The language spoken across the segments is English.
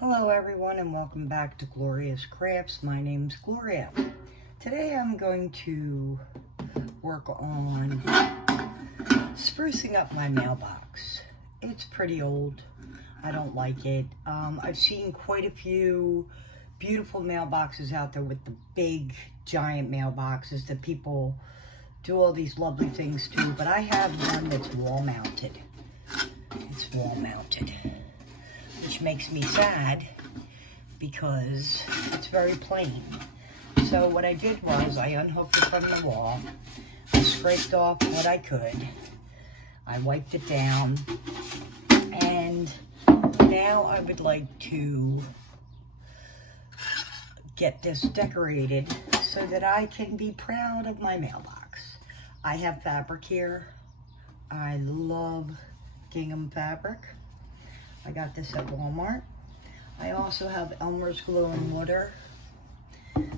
Hello everyone and welcome back to Gloria's Crafts. My name's Gloria. Today I'm going to work on sprucing up my mailbox. It's pretty old. I don't like it. I've seen quite a few beautiful mailboxes out there with the big giant mailboxes that people do all these lovely things to, but I have one that's wall mounted. It's wall mounted, which makes me sad because it's very plain. So what I did was I unhooked it from the wall. I scraped off what I could. I wiped it down. And now I would like to get this decorated so that I can be proud of my mailbox. I have fabric here. I love gingham fabric. I got this at Walmart. I also have Elmer's glue and water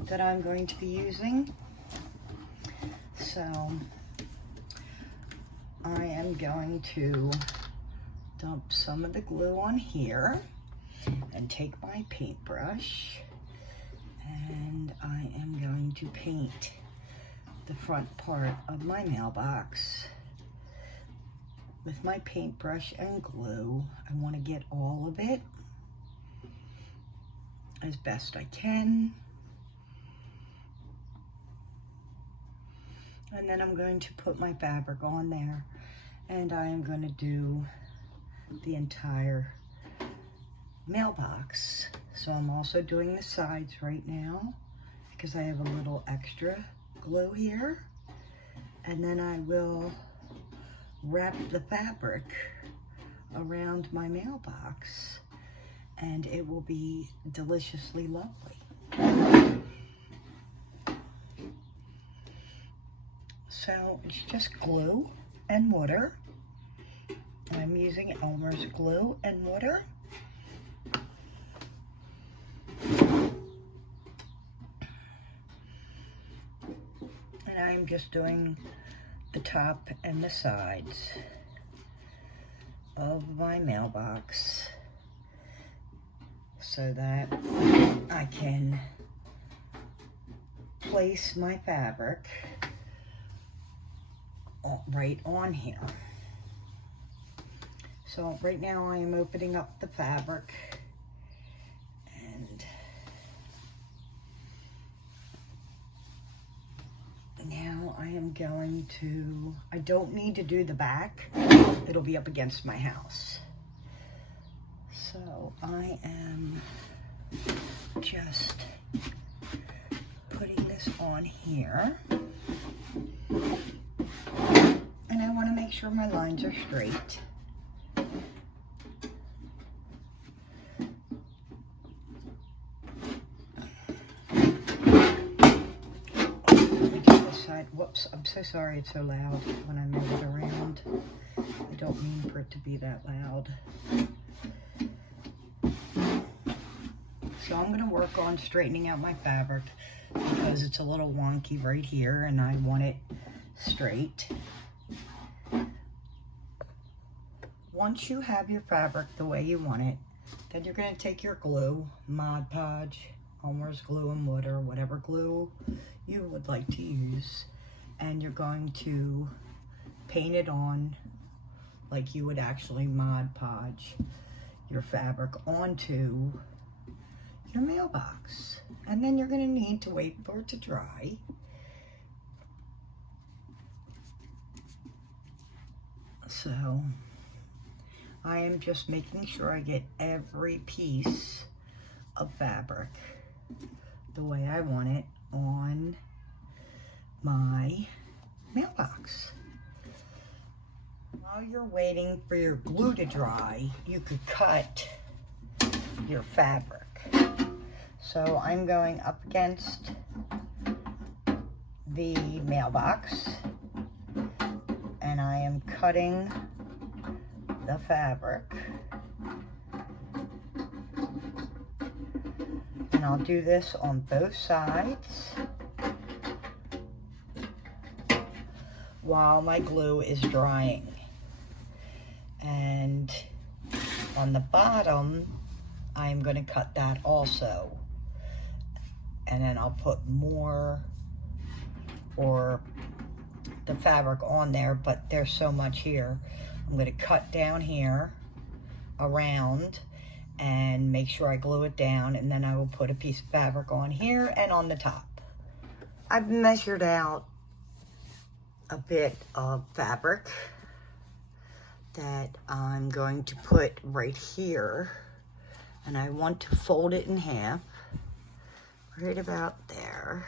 that I'm going to be using. So I am going to dump some of the glue on here and take my paintbrush, and I am going to paint the front part of my mailbox with my paintbrush and glue. I want to get all of it as best I can. And then I'm going to put my fabric on there, and I am going to do the entire mailbox. So I'm also doing the sides right now because I have a little extra glue here. And then I will wrap the fabric around my mailbox and it will be deliciously lovely. So it's just glue and water. I'm using Elmer's glue and water. And I'm just doing the top and the sides of my mailbox so that I can place my fabric right on here. So right now I am opening up the fabric, and now I am going to, I don't need to do the back. It'll be up against my house. So I am just putting this on here. And I want to make sure my lines are straight. Whoops, I'm so sorry it's so loud when I move it around. I don't mean for it to be that loud. So I'm going to work on straightening out my fabric because it's a little wonky right here and I want it straight. Once you have your fabric the way you want it, then you're going to take your glue, Mod Podge, Elmer's glue and water, whatever glue you would like to use, and you're going to paint it on like you would actually Mod Podge your fabric onto your mailbox. And then you're going to need to wait for it to dry. So I am just making sure I get every piece of fabric the way I want it on my mailbox. While you're waiting for your glue to dry, you could cut your fabric. So I'm going up against the mailbox and I am cutting the fabric. And I'll do this on both sides while my glue is drying. And on the bottom, I'm going to cut that also. And then I'll put more or the fabric on there, but there's so much here. I'm going to cut down here around and make sure I glue it down, and then I will put a piece of fabric on here and on the top. I've measured out a bit of fabric that I'm going to put right here, and I want to fold it in half right about there.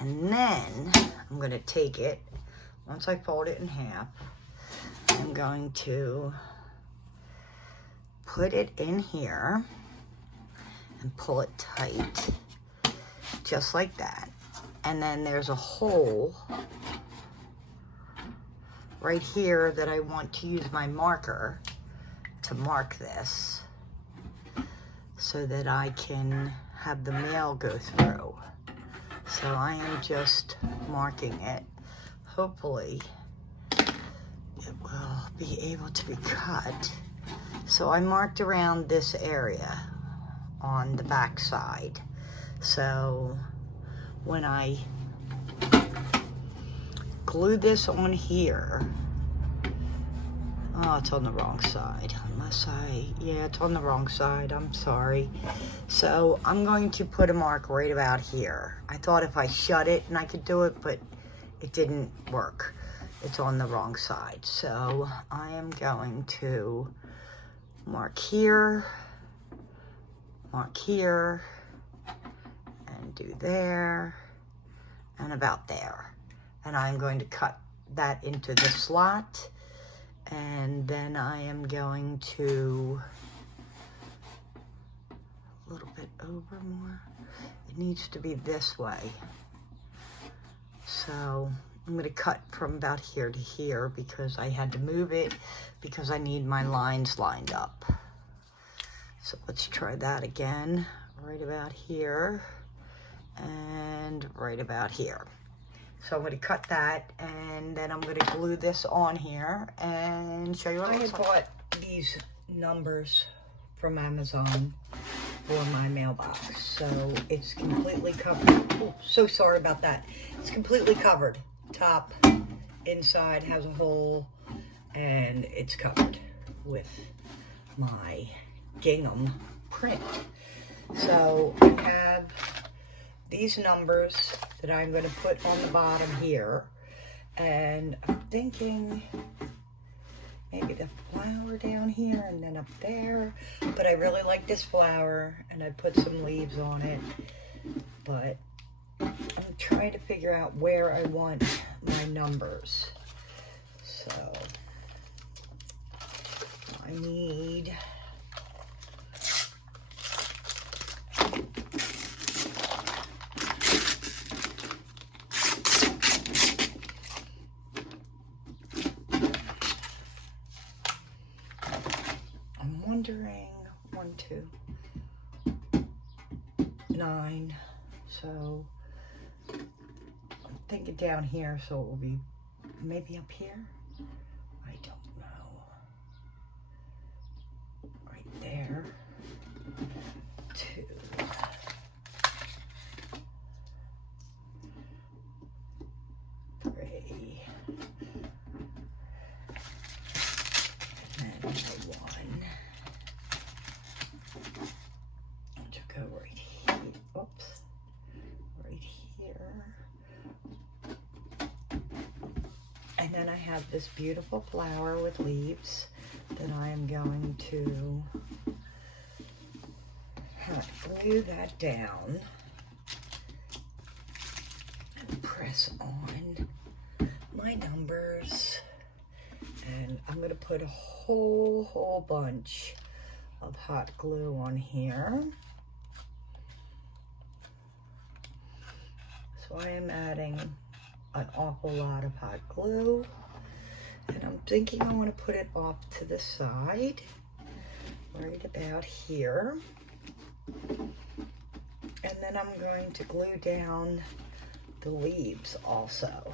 And then I'm going to take it, once I fold it in half, I'm going to put it in here and pull it tight, just like that. And then there's a hole right here that I want to use my marker to mark this so that I can have the mail go through. So I am just marking it. Hopefully it will be able to be cut. So I marked around this area on the back side. So when I glue this on here, oh, it's on the wrong side. Yeah, it's on the wrong side. I'm sorry. So I'm going to put a mark right about here. I thought if I shut it and I could do it, but it didn't work. It's on the wrong side. So I am going to mark here, and do there, and about there. And I'm going to cut that into the slot, and then I am going to a little bit over more. It needs to be this way. So I'm going to cut from about here to here because I had to move it because I need my lines lined up. So let's try that again. Right about here and right about here. So I'm going to cut that, and then I'm going to glue this on here and show you what I had bought these numbers from Amazon for my mailbox. So it's completely covered. Oh, so sorry about that. It's completely covered. Top, inside has a hole, and it's covered with my gingham print. So I have these numbers that I'm going to put on the bottom here, and I'm thinking maybe the flower down here and then up there, but I really like this flower and I put some leaves on it, but I'm trying to figure out where I want my numbers. So I need wondering 1, 2, 9. So I'm thinking down here, so it will be maybe up here. I don't know. Right there. 2. 3. And then 1. Go right here. Oops. Right here. And then I have this beautiful flower with leaves that I am going to glue that down and press on my numbers. And I'm going to put a whole bunch of hot glue on here. So I am adding an awful lot of hot glue, and I'm thinking I want to put it off to the side, right about here. And then I'm going to glue down the leaves also.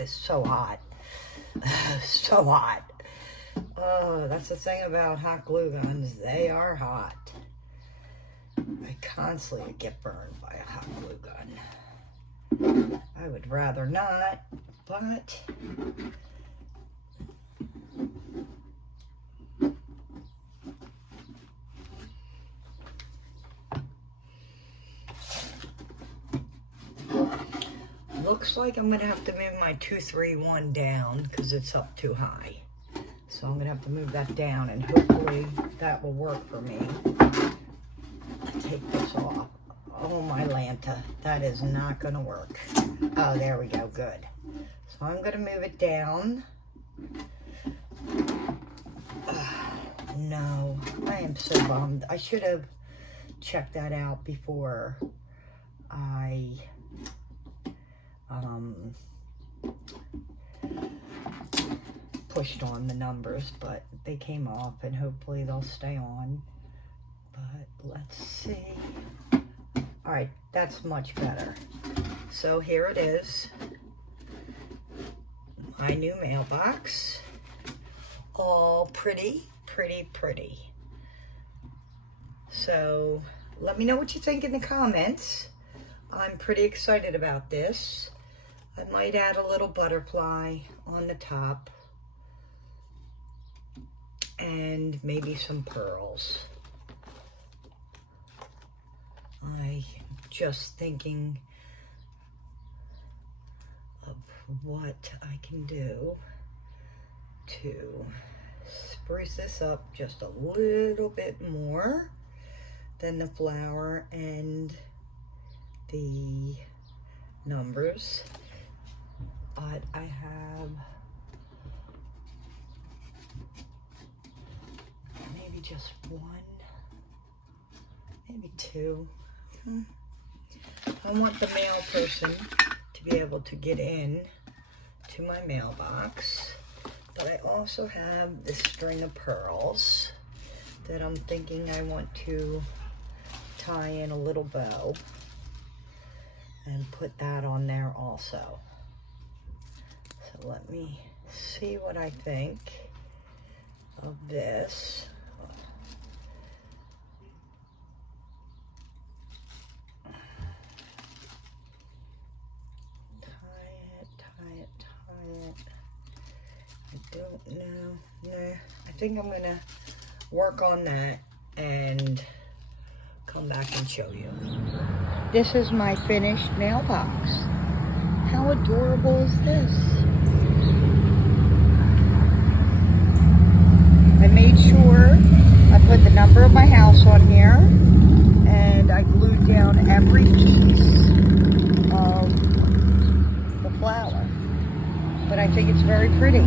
it's so hot. So hot. Oh, that's the thing about hot glue guns. They are hot. I constantly get burned by a hot glue gun. I would rather not, but looks like I'm going to have to move my 231 down because it's up too high. So I'm going to have to move that down, and hopefully that will work for me. Take this off. Oh, my Lanta. That is not going to work. Oh, there we go. Good. So I'm going to move it down. No, I am so bummed. I should have checked that out before I pushed on the numbers, but they came off, and hopefully they'll stay on. But let's see. All right, that's much better. So here it is, my new mailbox, all pretty. So let me know what you think in the comments. I'm pretty excited about this. I might add a little butterfly on the top and maybe some pearls. I'm just thinking of what I can do to spruce this up just a little bit more than the flower and the numbers. But I have maybe just one, maybe two. I want the mail person to be able to get in to my mailbox, but I also have this string of pearls that I'm thinking I want to tie in a little bow and put that on there also. So let me see what I think of this. I don't know. Nah, I think I'm gonna work on that and come back and show you. This is my finished mailbox. How adorable is this? I made sure I put the number of my house on here, and I glued down every piece of the flower. But I think it's very pretty.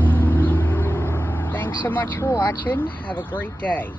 Thanks so much for watching. Have a great day.